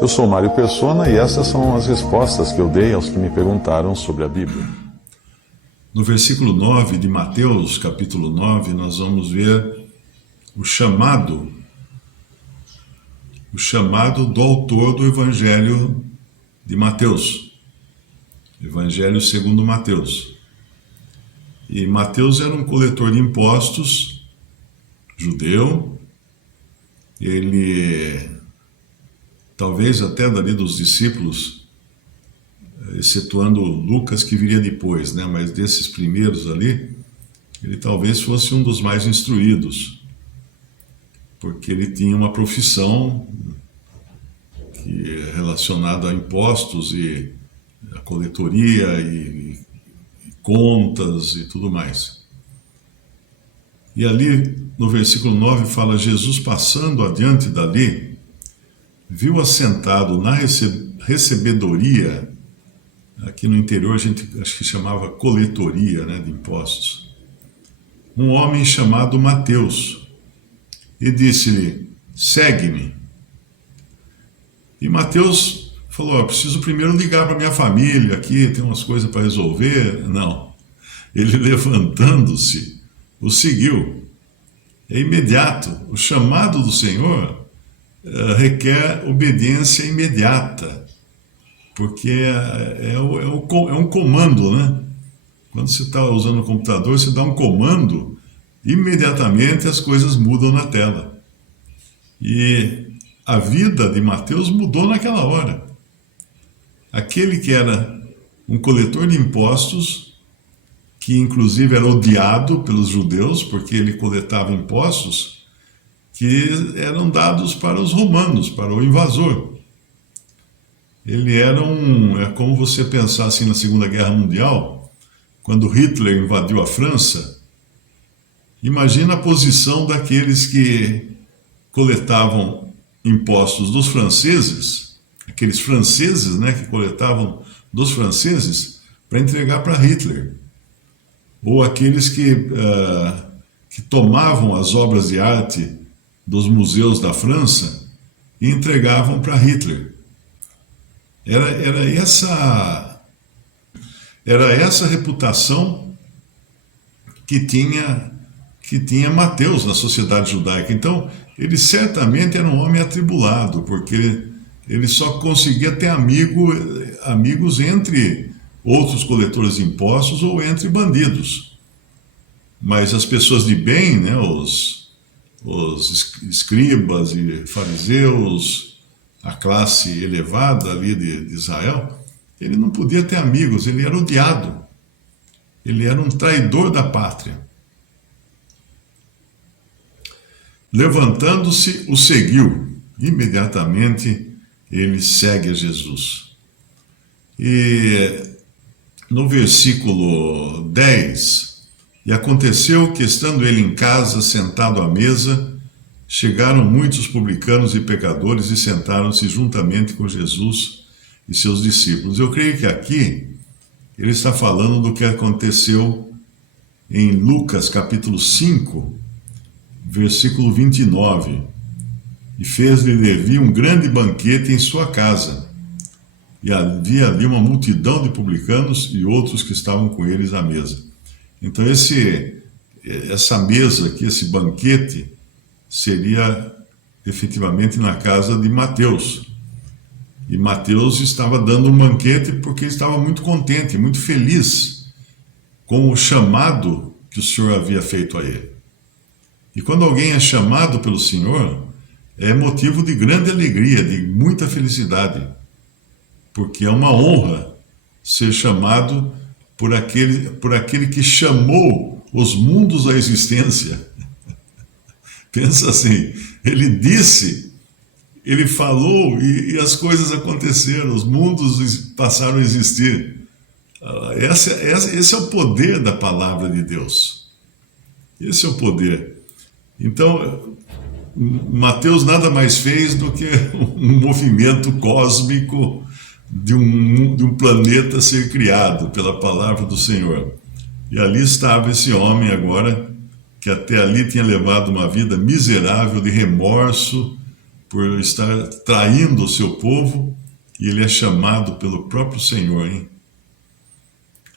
Eu sou Mário Persona e essas são as respostas que eu dei aos que me perguntaram sobre a Bíblia. No versículo 9 de Mateus, capítulo 9, nós vamos ver o chamado do autor do Evangelho de Mateus, Evangelho segundo Mateus. E Mateus era um coletor de impostos, judeu. Ele, talvez até dali dos discípulos, excetuando Lucas, que viria depois, né? Mas desses primeiros ali, ele talvez fosse um dos mais instruídos, porque ele tinha uma profissão que é relacionada a impostos e a coletoria e contas e tudo mais. E ali no versículo 9 fala: Jesus, passando adiante dali, viu assentado na recebedoria, aqui no interior a gente acho que chamava coletoria, né, de impostos, um homem chamado Mateus, e disse-lhe: segue-me. E Mateus falou: preciso primeiro ligar para minha família aqui, tem umas coisas para resolver. Não. Ele, levantando-se, o seguiu. É imediato. O chamado do Senhor requer obediência imediata, porque é um comando, né? Quando você está usando o computador, você dá um comando, imediatamente as coisas mudam na tela. E a vida de Mateus mudou naquela hora. Aquele que era um coletor de impostos, que inclusive era odiado pelos judeus, porque ele coletava impostos que eram dados para os romanos, para o invasor. Ele era é como você pensar assim na Segunda Guerra Mundial, quando Hitler invadiu a França. Imagina a posição daqueles que coletavam impostos dos franceses, aqueles franceses, né, que coletavam dos franceses para entregar para Hitler, ou aqueles que tomavam as obras de arte dos museus da França e entregavam para Hitler. Era essa reputação que tinha Mateus na sociedade judaica. Então, ele certamente era um homem atribulado, porque ele só conseguia ter amigos entre outros coletores de impostos ou entre bandidos. Mas as pessoas de bem, né, os escribas e fariseus, a classe elevada ali de Israel, ele não podia ter amigos, ele era odiado. Ele era um traidor da pátria. Levantando-se, o seguiu. Imediatamente ele segue a Jesus. E no versículo 10, e aconteceu que, estando ele em casa, sentado à mesa, chegaram muitos publicanos e pecadores e sentaram-se juntamente com Jesus e seus discípulos. Eu creio que aqui ele está falando do que aconteceu em Lucas capítulo 5, versículo 29. E fez-lhe Levi um grande banquete em sua casa. E havia ali uma multidão de publicanos e outros que estavam com eles à mesa. Então essa mesa aqui, esse banquete, seria efetivamente na casa de Mateus. E Mateus estava dando um banquete porque ele estava muito contente, muito feliz com o chamado que o Senhor havia feito a ele. E quando alguém é chamado pelo Senhor, é motivo de grande alegria, de muita felicidade, porque é uma honra ser chamado por aquele que chamou os mundos à existência. Pensa assim, ele disse, ele falou e as coisas aconteceram, os mundos passaram a existir. Esse é o poder da palavra de Deus. Esse é o poder. Então, Mateus nada mais fez do que um movimento cósmico de um planeta ser criado pela palavra do Senhor. E ali estava esse homem agora, que até ali tinha levado uma vida miserável de remorso, por estar traindo o seu povo, e ele é chamado pelo próprio Senhor, hein?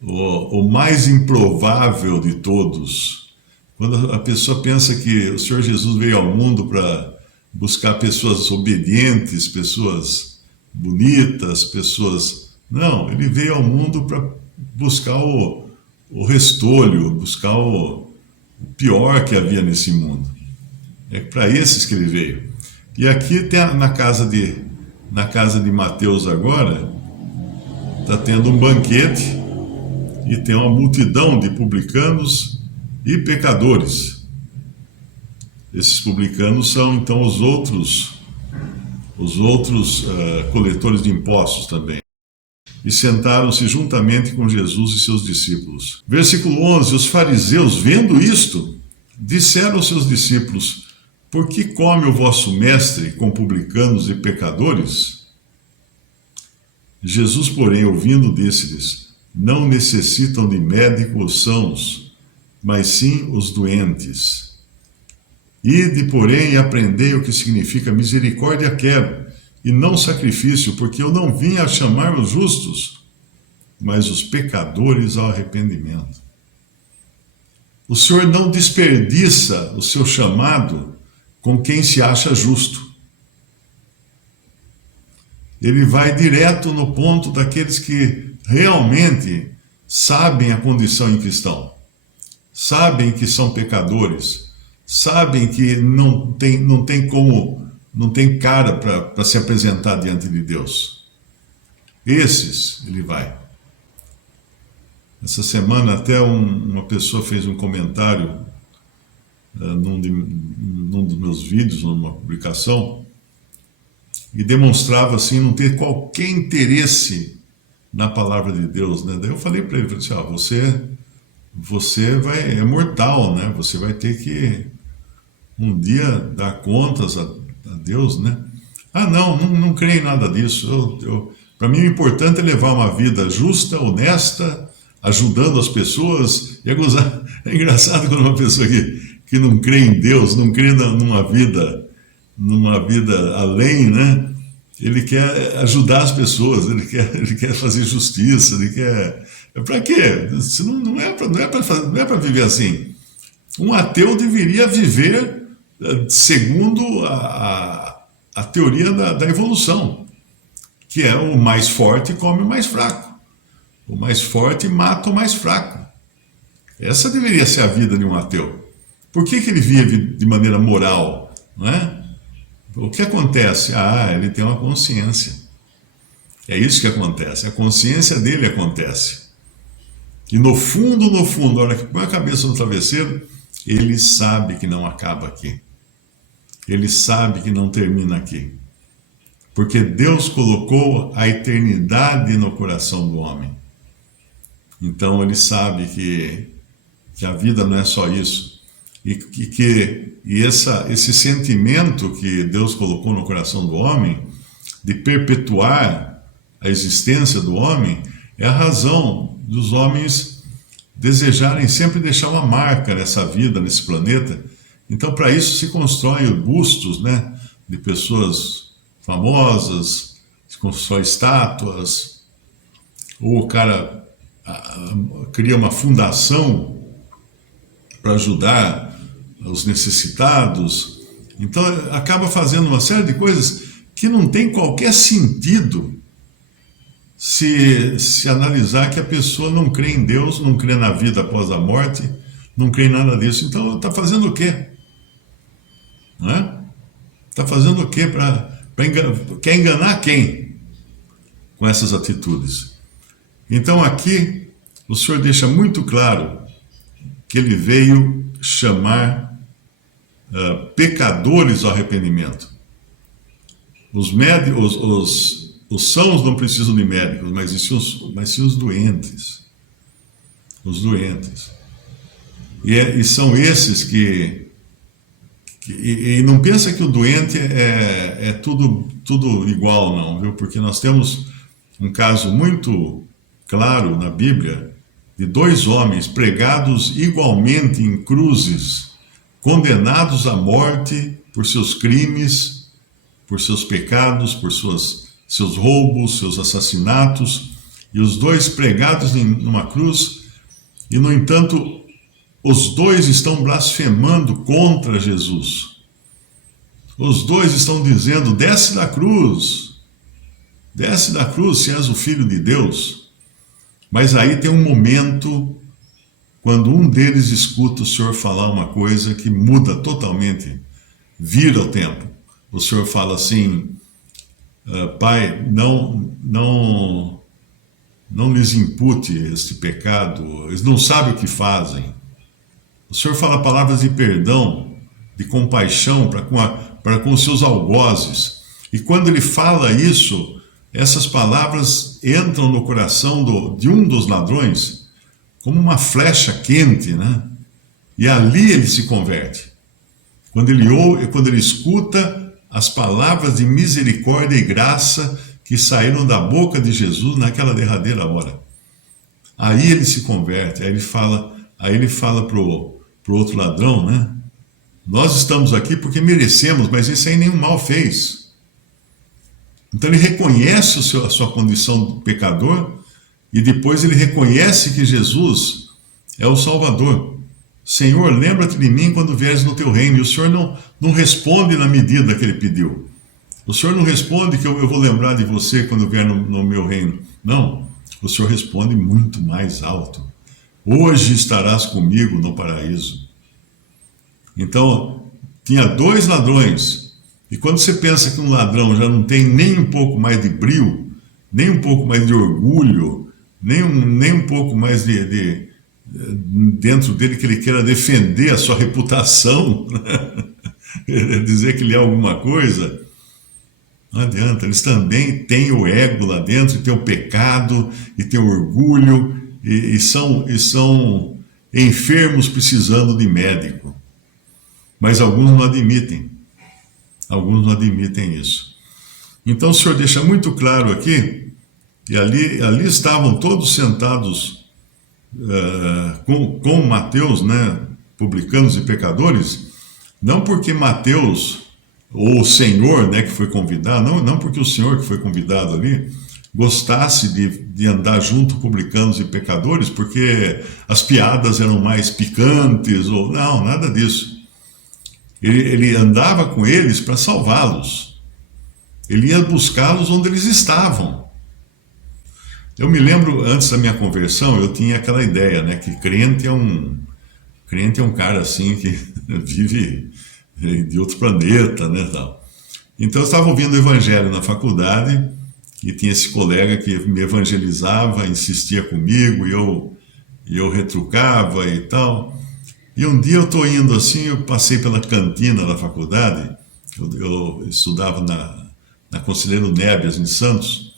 O mais improvável de todos. Quando a pessoa pensa que o Senhor Jesus veio ao mundo para buscar pessoas obedientes, pessoas bonitas, pessoas... Não, ele veio ao mundo para buscar o restolho, buscar o pior que havia nesse mundo. É para esses que ele veio. E aqui tem na casa de Mateus agora, está tendo um banquete e tem uma multidão de publicanos e pecadores. Esses publicanos são então os outros coletores de impostos também. E sentaram-se juntamente com Jesus e seus discípulos. Versículo 11: os fariseus, vendo isto, disseram aos seus discípulos: por que come o vosso mestre com publicanos e pecadores? Jesus, porém, ouvindo, disse-lhes: não necessitam de médico os sãos, mas sim os doentes. Ide, porém, e aprendei o que significa misericórdia quero, e não sacrifício, porque eu não vim a chamar os justos, mas os pecadores ao arrependimento. O Senhor não desperdiça o seu chamado com quem se acha justo. Ele vai direto no ponto daqueles que realmente sabem a condição em que estão, sabem que são pecadores, sabem que não tem cara para se apresentar diante de Deus. Esses ele vai. Essa semana até uma pessoa fez um comentário num dos meus vídeos, numa publicação, e demonstrava assim não ter qualquer interesse na palavra de Deus, né? Daí eu falei para ele, você é mortal, né? Você vai ter que um dia dar contas a Deus, né? Não creio em nada disso. Para mim o importante é levar uma vida justa, honesta, ajudando as pessoas. E é engraçado quando uma pessoa que não crê em Deus, não crê numa vida além, né? Ele quer ajudar as pessoas, ele quer fazer justiça, ele quer... Para quê? Não é para viver assim. Um ateu deveria viver segundo a teoria da evolução, que é o mais forte come o mais fraco. O mais forte mata o mais fraco. Essa deveria ser a vida de um ateu. Por que ele vive de maneira moral? Não é? O que acontece? Ele tem uma consciência. É isso que acontece. A consciência dele acontece. E no fundo, a hora que põe a cabeça no travesseiro, ele sabe que não acaba aqui. Ele sabe que não termina aqui. Porque Deus colocou a eternidade no coração do homem. Então ele sabe que a vida não é só isso. E esse sentimento que Deus colocou no coração do homem, de perpetuar a existência do homem, é a razão dos homens desejarem sempre deixar uma marca nessa vida, nesse planeta. Então, para isso se constroem bustos, né, de pessoas famosas, se constrói estátuas, ou o cara cria uma fundação para ajudar os necessitados. Então acaba fazendo uma série de coisas que não tem qualquer sentido se analisar que a pessoa não crê em Deus, não crê na vida após a morte, não crê em nada disso. Então está fazendo o quê? Não é? Está fazendo o quê? Quer enganar quem com essas atitudes? Então aqui o Senhor deixa muito claro que ele veio chamar pecadores ao arrependimento. Os sãos não precisam de médicos, mas sim os doentes. Os doentes. E são esses que não pensa que o doente é tudo igual, não, viu? Porque nós temos um caso muito claro na Bíblia de dois homens pregados igualmente em cruzes, condenados à morte por seus crimes, por seus pecados, por seus roubos, seus assassinatos, e os dois pregados numa cruz, e no entanto, os dois estão blasfemando contra Jesus. Os dois estão dizendo: desce da cruz, se és o Filho de Deus. Mas aí tem um momento quando um deles escuta o Senhor falar uma coisa que muda totalmente, vira o tempo. O Senhor fala assim: Pai, não lhes impute este pecado, eles não sabem o que fazem. O Senhor fala palavras de perdão, de compaixão para com os seus algozes. E quando ele fala isso, essas palavras entram no coração de um dos ladrões como uma flecha quente, né? E ali ele se converte. Quando ele escuta as palavras de misericórdia e graça que saíram da boca de Jesus naquela derradeira hora. Aí ele se converte, aí ele fala pro outro ladrão, né? Nós estamos aqui porque merecemos, mas esse aí nenhum mal fez. Então ele reconhece a sua condição de pecador e depois ele reconhece que Jesus é o Salvador. Senhor, lembra-te de mim quando vieres no teu reino. E o Senhor não responde na medida que ele pediu. O Senhor não responde que eu vou lembrar de você quando vier no meu reino. Não, o Senhor responde muito mais alto. Hoje estarás comigo no paraíso. Então, tinha dois ladrões. E quando você pensa que um ladrão já não tem nem um pouco mais de brio, nem um pouco mais de orgulho, nem um pouco mais de dentro dele que ele queira defender a sua reputação, dizer que ele é alguma coisa, não adianta. Eles também têm o ego lá dentro, e têm o pecado, e têm o orgulho, e são enfermos precisando de médico. Mas alguns não admitem. Alguns não admitem isso. Então o Senhor deixa muito claro aqui, e ali estavam todos sentados com Mateus, né, publicanos e pecadores, não porque Mateus, ou o Senhor, né, que foi convidado, não porque o Senhor que foi convidado ali, gostasse de andar junto publicanos e pecadores, porque as piadas eram mais picantes, ou não, nada disso. Ele andava com eles para salvá-los. Ele ia buscá-los onde eles estavam. Eu me lembro, antes da minha conversão, eu tinha aquela ideia, né, que crente é um cara assim que vive de outro planeta, né, tal. Então eu estava ouvindo o evangelho na faculdade e tinha esse colega que me evangelizava, insistia comigo e eu retrucava e tal. E um dia eu estou indo assim, eu passei pela cantina da faculdade, eu estudava na Conselheiro Nébias, em Santos,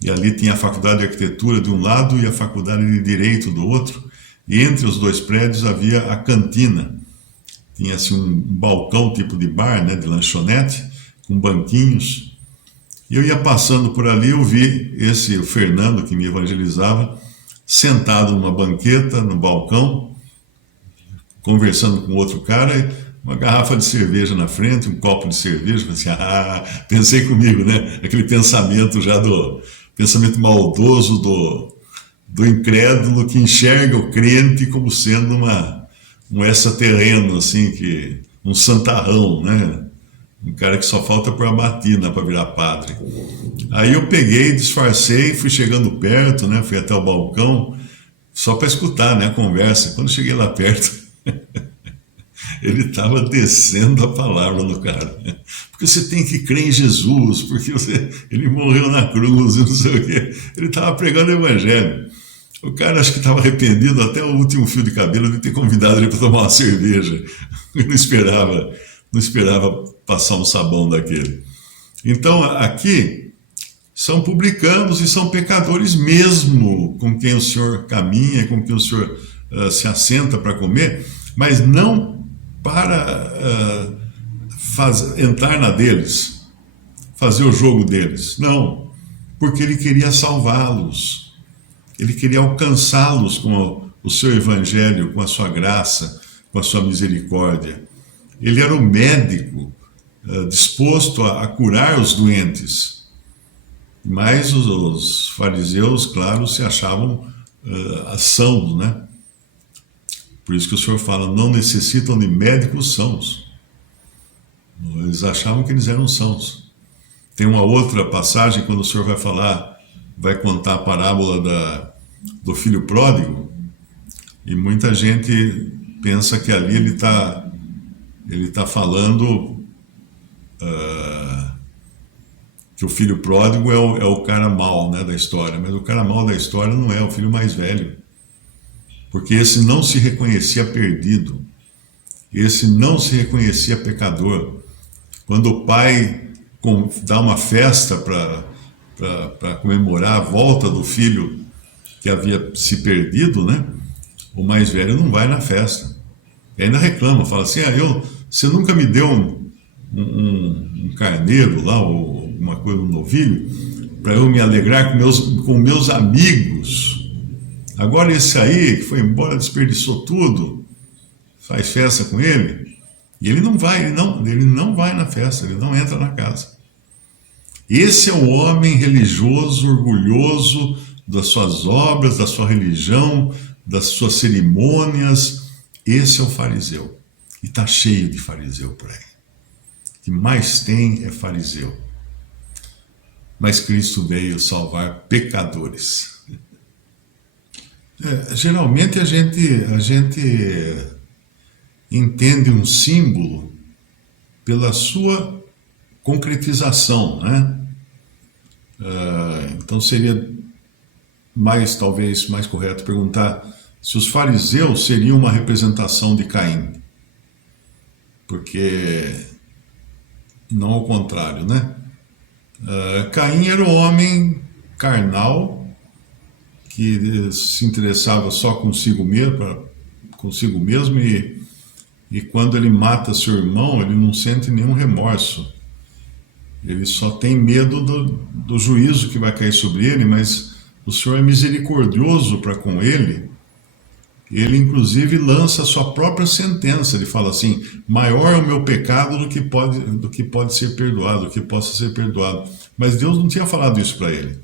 e ali tinha a faculdade de arquitetura de um lado e a faculdade de direito do outro, e entre os dois prédios havia a cantina. Tinha assim um balcão tipo de bar, né, de lanchonete, com banquinhos. E eu ia passando por ali, eu vi o Fernando, que me evangelizava, sentado numa banqueta, no balcão, conversando com outro cara, uma garrafa de cerveja na frente, um copo de cerveja. Pensei comigo, né? Aquele pensamento pensamento maldoso do incrédulo que enxerga o crente como sendo um extraterreno, assim, um santarrão, né? Um cara que só falta por uma batina para virar padre. Aí eu peguei, disfarcei, fui chegando perto, né? Fui até o balcão, só para escutar, né, a conversa. Quando cheguei lá perto, ele estava descendo a palavra no cara. Porque você tem que crer em Jesus, porque ele morreu na cruz, não sei o quê. Ele estava pregando o evangelho. O cara acho que estava arrependido até o último fio de cabelo de ter convidado ele para tomar uma cerveja. Ele não esperava passar um sabão daquele. Então, aqui, são publicanos e são pecadores mesmo, com quem o Senhor caminha, com quem o Senhor se assenta para comer, mas não para entrar na deles, fazer o jogo deles. Não, porque ele queria salvá-los. Ele queria alcançá-los com o seu evangelho, com a sua graça, com a sua misericórdia. Ele era o médico disposto a curar os doentes. Mas os fariseus, claro, se achavam sãos, né? Por isso que o Senhor fala, não necessitam de médicos sãos. Eles achavam que eles eram sãos. Tem uma outra passagem, quando o Senhor vai contar a parábola do filho pródigo, e muita gente pensa que ali ele tá falando que o filho pródigo é o cara mau, né, da história, mas o cara mau da história não é o filho mais velho, porque esse não se reconhecia perdido, esse não se reconhecia pecador. Quando o pai dá uma festa para comemorar a volta do filho que havia se perdido, né, o mais velho não vai na festa. E ainda reclama, fala assim, você nunca me deu um carneiro lá, ou uma coisa, um novilho, para eu me alegrar com meus amigos. Agora esse aí, que foi embora, desperdiçou tudo, faz festa com ele, e ele não vai na festa, ele não entra na casa. Esse é o homem religioso, orgulhoso das suas obras, da sua religião, das suas cerimônias. Esse é o fariseu. E está cheio de fariseu por aí. O que mais tem é fariseu. Mas Cristo veio salvar pecadores. Geralmente a gente entende um símbolo pela sua concretização, né? Então seria talvez mais correto perguntar se os fariseus seriam uma representação de Caim, porque não ao contrário, né? Caim era o homem carnal que se interessava só consigo mesmo e quando ele mata seu irmão, ele não sente nenhum remorso. Ele só tem medo do juízo que vai cair sobre ele, mas o Senhor é misericordioso para com ele. Ele, inclusive, lança a sua própria sentença. Ele fala assim, maior é o meu pecado do que pode ser perdoado, do que possa ser perdoado. Mas Deus não tinha falado isso para ele.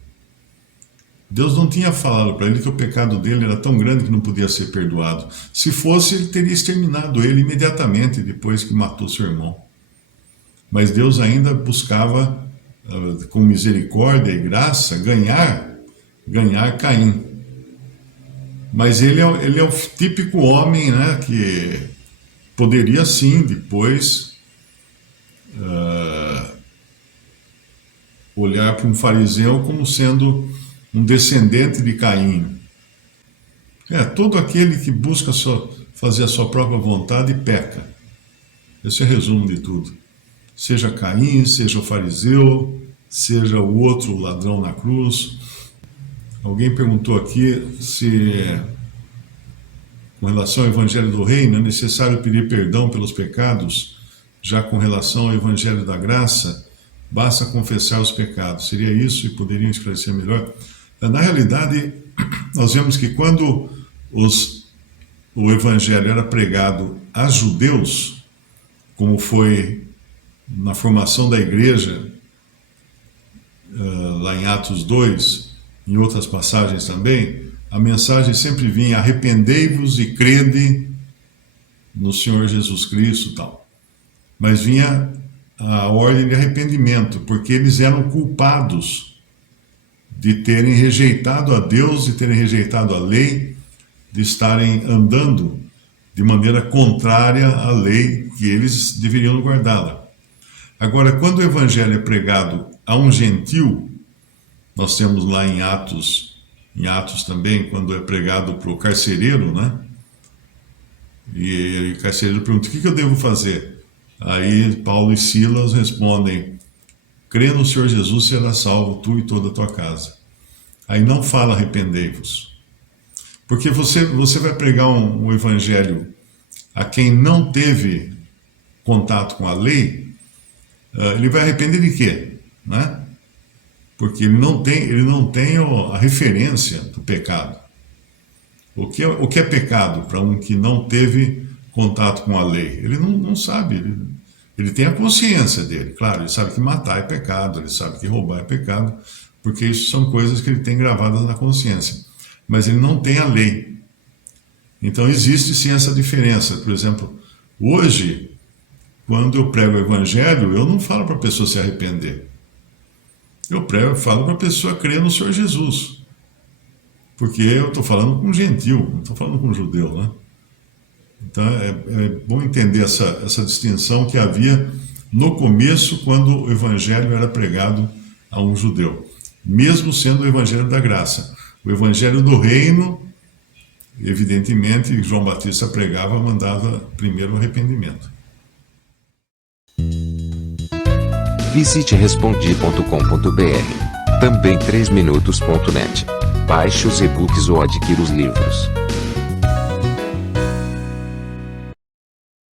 Deus não tinha falado para ele que o pecado dele era tão grande que não podia ser perdoado. Se fosse, ele teria exterminado ele imediatamente depois que matou seu irmão. Mas Deus ainda buscava, com misericórdia e graça, ganhar Caim. Mas ele é o típico homem, né, que poderia sim depois olhar para um fariseu como sendo um descendente de Caim. Todo aquele que busca fazer a sua própria vontade peca. Esse é o resumo de tudo. Seja Caim, seja o fariseu, seja o outro ladrão na cruz. Alguém perguntou aqui se, com relação ao Evangelho do Reino, é necessário pedir perdão pelos pecados, já com relação ao Evangelho da Graça, basta confessar os pecados. Seria isso e poderiam esclarecer melhor? Na realidade, nós vemos que quando o Evangelho era pregado a judeus, como foi na formação da igreja, lá em Atos 2, em outras passagens também, a mensagem sempre vinha, arrependei-vos e crede no Senhor Jesus Cristo e tal. Mas vinha a ordem de arrependimento, porque eles eram culpados de terem rejeitado a Deus, de terem rejeitado a lei, de estarem andando de maneira contrária à lei que eles deveriam guardá-la. Agora, quando o evangelho é pregado a um gentil, nós temos lá em Atos também, quando é pregado para o carcereiro, né? E o carcereiro pergunta, o que eu devo fazer? Aí Paulo e Silas respondem, crê no Senhor Jesus, será salvo tu e toda a tua casa. Aí não fala arrependei-vos. Porque você vai pregar um evangelho a quem não teve contato com a lei, ele vai arrepender de quê? Né? Porque ele não tem a referência do pecado. O que é pecado para um que não teve contato com a lei? Ele não sabe. Ele tem a consciência dele, claro, ele sabe que matar é pecado, ele sabe que roubar é pecado, porque isso são coisas que ele tem gravadas na consciência. Mas ele não tem a lei. Então existe sim essa diferença. Por exemplo, hoje, quando eu prego o evangelho, eu não falo para a pessoa se arrepender. Eu falo para a pessoa crer no Senhor Jesus. Porque eu estou falando com um gentil, não estou falando com um judeu, né? Então é bom entender essa distinção que havia no começo, quando o evangelho era pregado a um judeu. Mesmo sendo o evangelho da graça. O evangelho do reino, evidentemente, João Batista pregava, mandava primeiro o arrependimento. Visite respondi.com.br. Também 3minutos.net. Baixe os e-books ou adquira os livros.